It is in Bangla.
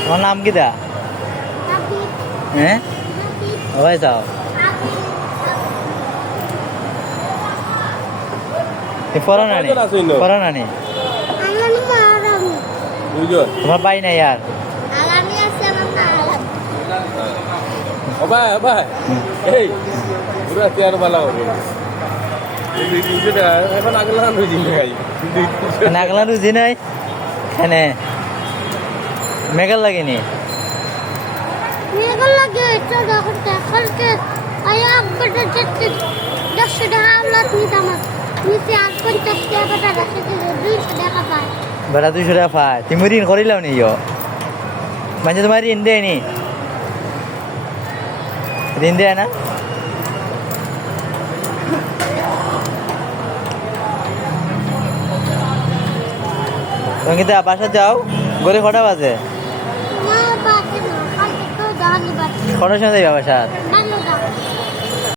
তোমার নাম কি দা? হ্যাঁ ভাই যাও পড়ানি তোমার পাই না ইয়ার নাগলা রুজি নাই এখানে মেঘাল লাগেনি বেড়া 200 টাকা পায় তুমি ঋণ করিলাম নি মানে তোমার ঋণ দেয়নি ঋণ দেয় না তুমি কিন্তু বাসা যাও গড়ে কটা বাজে কটার সময় যাইবা বাসার